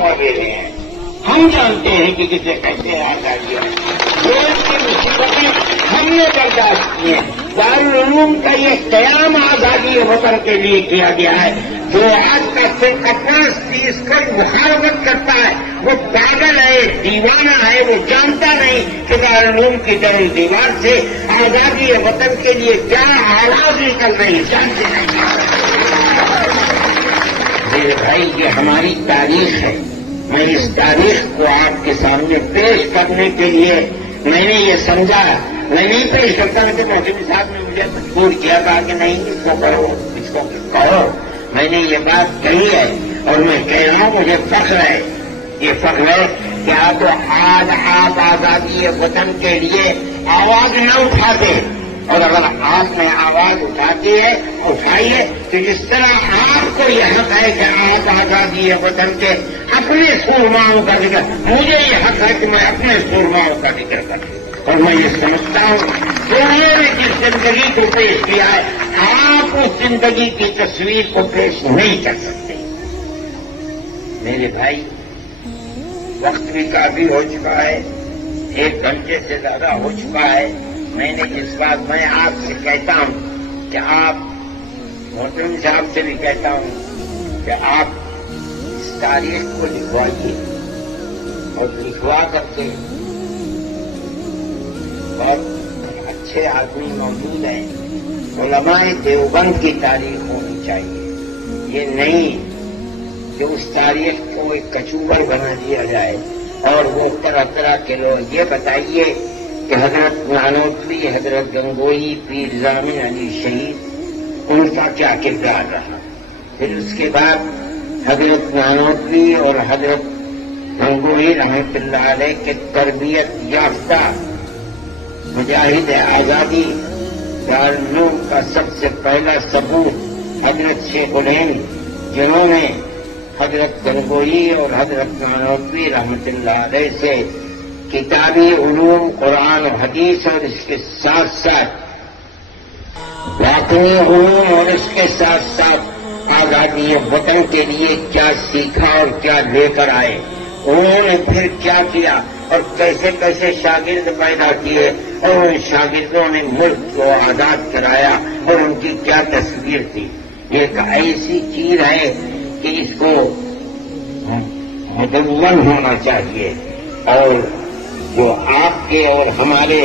فتویٰ دے رہے ہیں. ہم جانتے ہیں کہ کسے کیسے آزادی ہے. دیش کی مصیبتیں ہم نے برداشت کی ہیں. دارالعلوم کا یہ قیام آزادی وطن کے لیے کیا گیا ہے. جو آج کا صرف اپنا اس کا مخالفت کرتا ہے وہ پاگل ہے, دیوانہ ہے. وہ جانتا نہیں کہ دارالعلوم کی در دیوار سے آزادی وطن کے لیے کیا آواز نکل رہی. جانتے نہیں. میرے بھائی یہ ہماری تاریخ ہے. میں اس تاریخ کو آپ کے سامنے پیش کرنے کے لیے میں نے یہ سمجھا. میں نہیں پیش کرتا کہ محسن صاحب نے مجھے مجبور کیا تھا کہ نہیں اس کو کرو, اس کو کہو. میں نے یہ بات کہی ہے اور میں کہہ رہا ہوں مجھے فخر ہے. یہ فخر ہے کہ آپ آپ آزادی وطن کے لیے آواز نہ اٹھاتے. اور اگر آپ نے آواز اٹھاتی ہے اٹھائیے تو جس طرح آپ کو یہ حق ہے کہ آپ آزادی وطن کے اپنے سورماؤں کا ذکر, مجھے یہ حق ہے کہ میں اپنے سورماؤں کا ذکر کروں. اور میں یہ سمجھتا ہوں کہ انہوں نے جس زندگی کو پیش کیا ہے آپ اس زندگی کی تصویر کو پیش نہیں کر سکتے. میرے بھائی وقت بھی کافی ہو چکا ہے, 1 گھنٹے سے زیادہ ہو چکا ہے. میں نے اس بات میں آپ سے کہتا ہوں کہ آپ محترم صاحب سے بھی کہتا ہوں کہ آپ اس تاریخ کو لکھوائیے اور لکھوا کر کے بہت اچھے آدمی موجود ہیں. علماء دیوبند کی تاریخ ہونی چاہیے. یہ نہیں کہ اس تاریخ کو ایک کچوبر بنا دیا جائے اور وہ طرح طرح کے لوگ. یہ بتائیے کہ حضرت نانوتوی, حضرت گنگوئی, پیر زامن علی شہید, ان کا کیا کردار رہا. پھر اس کے بعد حضرت نانوتوی اور حضرت گنگوئی رحمت اللہ علیہ کے تربیت یافتہ مجاہد آزادی دارالعلوم کا سب سے پہلا ثبوت حضرت شیخ الہند, جنہوں نے حضرت گنگوئی اور حضرت نانوتوی رحمت اللہ علیہ سے کتابی علوم, قرآن و حدیث اور اس کے ساتھ ساتھ باطنی علوم اور اس کے ساتھ ساتھ آزادی وطن کے لیے کیا سیکھا اور کیا لے کر آئے. انہوں نے پھر کیا کیا اور کیسے کیسے شاگرد پیدا کیے اور ان شاگردوں نے ملک کو آزاد کرایا اور ان کی کیا تصویر تھی. یہ ایک ایسی چیز ہے کہ اس کو مدون ہونا چاہیے. اور جو آپ کے اور ہمارے